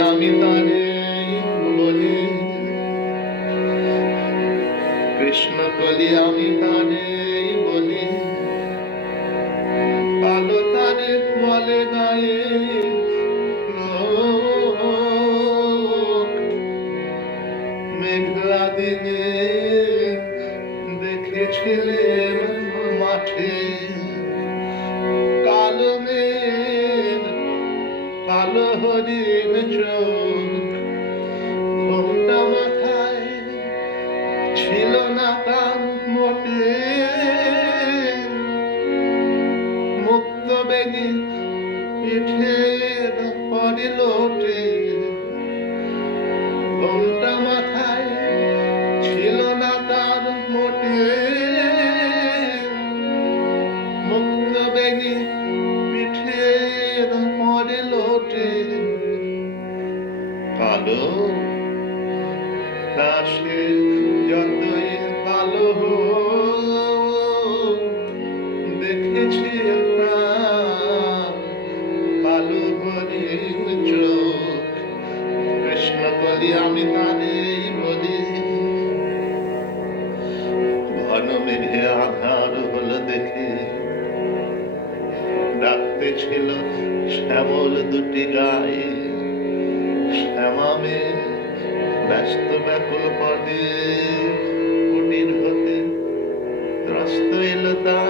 আমি তারে বলি কৃষ্ণ কলি আমি তারে পিঠের পরে লোটে। বলি আমি তারেই বলি ঘন মেঘে আধার হলো দেখে। ডাকতে ছিল শ্যামল দুটি গায়ে। শ্যামামে ব্যস্ত ব্যাকুল পদে কুটির হতে ত্রস্ত এলো তাই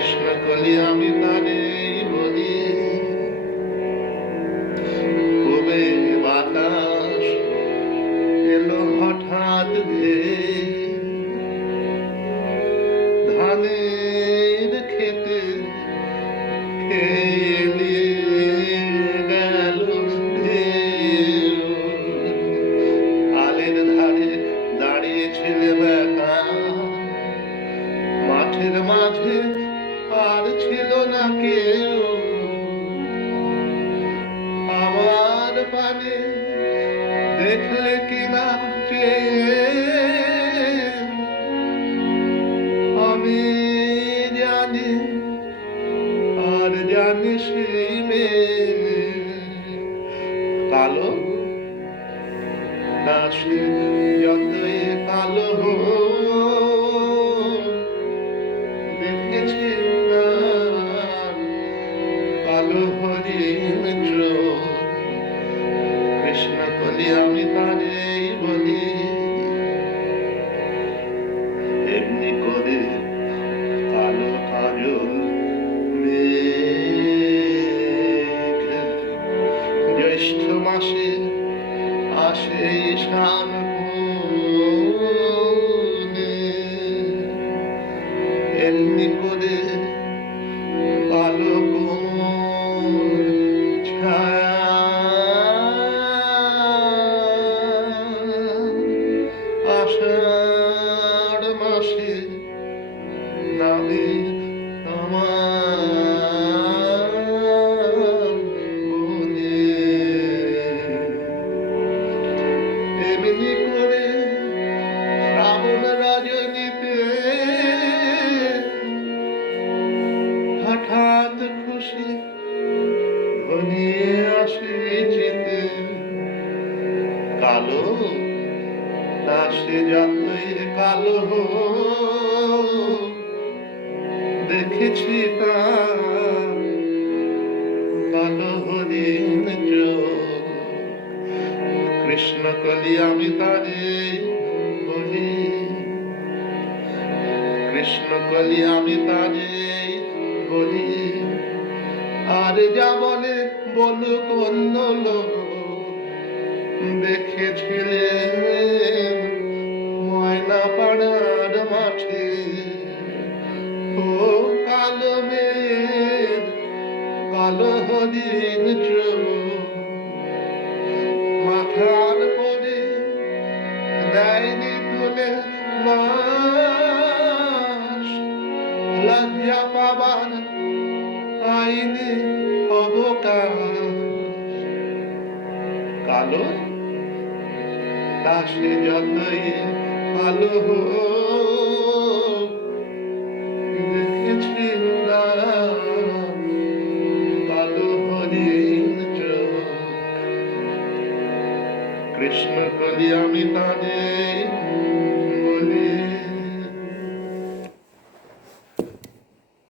কৃষ্ণ কলি আমি আর ছিল না কেউ। আমার পানে দেখলে কিনা আমি জানি, আর জানি সেই মেয়ে। কালো কাশি এমনি করে আলোক ছায়া। আষাঢ় হঠাৎ খুশি ঘনিয়ে আসে চিতে। কালো দাসে যতই কালো। দেখেছি তার কালো হরিণ চোখ। কৃষ্ণ কলি আমি তারে কৃষ্ণ কলি আমি তারে বলি, আর যা বলে বলুক অন্য লোক দেখেছিলেন ময়না পাড়ার মাঠে। ও কালো মেঘ, কালো চোখ মাথার পরে দেয়নি তুলে মাস লজ্জা পাবার আইনি অবকাশ। কালো তা সে যতই ভালো দেখেছি না কালো হরিণ কৃষ্ণ কলি আমি তাদের